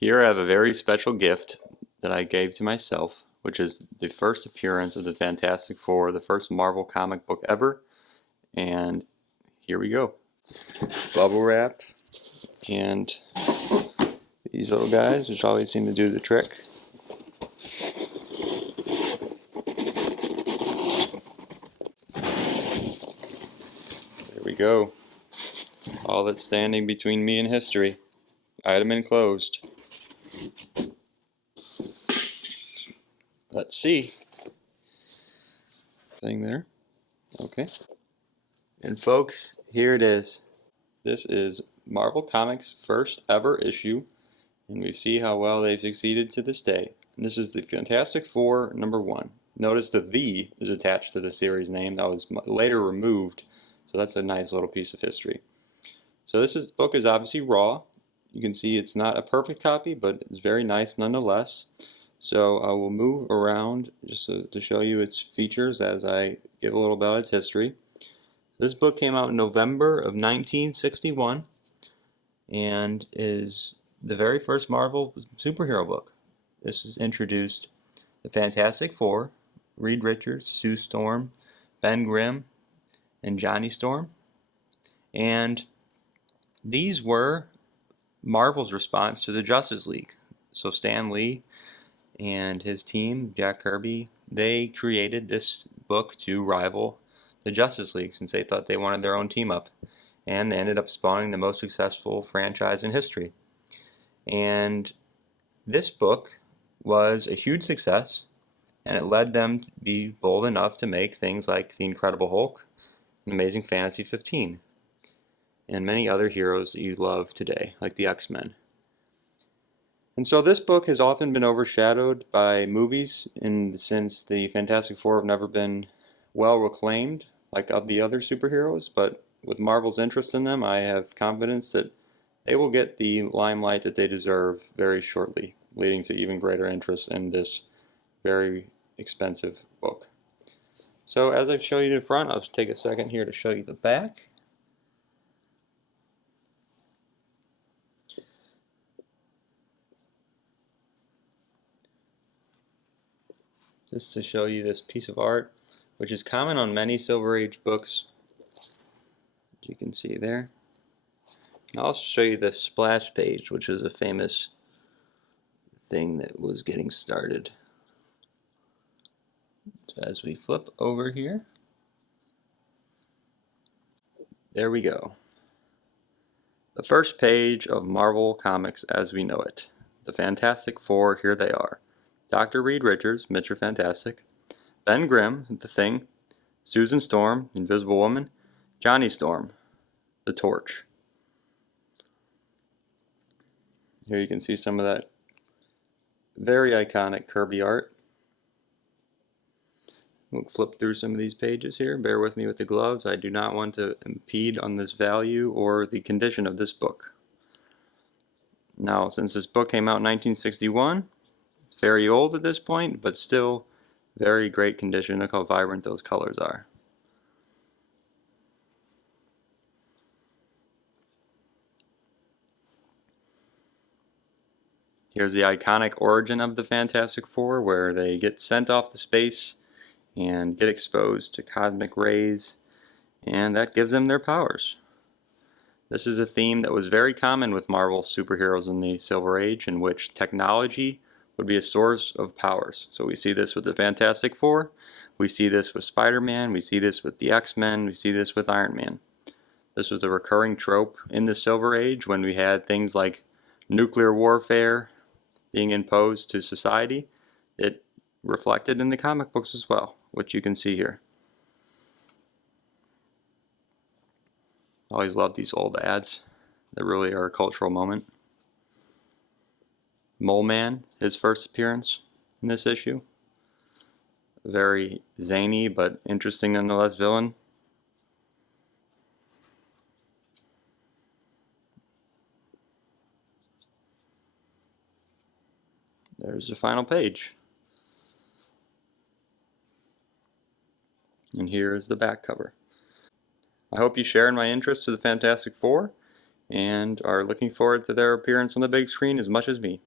Here I have a very special gift that I gave to myself, which is the first appearance of the Fantastic Four, the first Marvel comic book ever. And here we go. Bubble wrap and these little guys, which always seem to do the trick. There we go. All that's standing between me and history. Item enclosed. Let's see. Thing there. Okay. And folks, here it is. This is Marvel Comics' first ever issue, and we see how well they've succeeded to this day. And this is the Fantastic Four #1. Notice the "the" is attached to the series name. That was later removed, so that's a nice little piece of history. So this book is obviously raw. You can see it's not a perfect copy, but it's very nice nonetheless. So I will move around just to show you its features as I give a little about its history. This book came out in November of 1961 and is the very first Marvel superhero book. This has introduced the Fantastic Four, Reed Richards, Sue Storm, Ben Grimm, and Johnny Storm. And these were Marvel's response to the Justice League. So Stan Lee and his team, Jack Kirby, they created this book to rival the Justice League since they thought they wanted their own team up. And they ended up spawning the most successful franchise in history. And this book was a huge success, and it led them to be bold enough to make things like The Incredible Hulk and Amazing Fantasy 15, and many other heroes that you love today, like the X-Men. And so this book has often been overshadowed by movies, since the Fantastic Four have never been well reclaimed like the other superheroes, but with Marvel's interest in them, I have confidence that they will get the limelight that they deserve very shortly, leading to even greater interest in this very expensive book. So as I show you the front, I'll just take a second here to show you the back. Just to show you this piece of art, which is common on many Silver Age books, as you can see there. And I'll also show you the splash page, which is a famous thing that was getting started. So as we flip over here, there we go. The first page of Marvel Comics as we know it. The Fantastic Four, here they are. Dr. Reed Richards, Mr. Fantastic. Ben Grimm, The Thing. Susan Storm, Invisible Woman. Johnny Storm, The Torch. Here you can see some of that very iconic Kirby art. We'll flip through some of these pages here. Bear with me with the gloves. I do not want to impede on this value or the condition of this book. Now, since this book came out in 1961, it's very old at this point, but still very great condition. Look how vibrant those colors are. Here's the iconic origin of the Fantastic Four, where they get sent off to space and get exposed to cosmic rays, and that gives them their powers. This is a theme that was very common with Marvel superheroes in the Silver Age, in which technology would be a source of powers. So we see this with the Fantastic Four, we see this with Spider-Man, we see this with the X-Men, we see this with Iron Man. This was a recurring trope in the Silver Age when we had things like nuclear warfare being imposed to society. It reflected in the comic books as well, which you can see here. I always love these old ads. They really are a cultural moment. Mole Man, his first appearance in this issue. Very zany but interesting nonetheless villain. There's the final page. And here is the back cover. I hope you share in my interest to the Fantastic Four and are looking forward to their appearance on the big screen as much as me.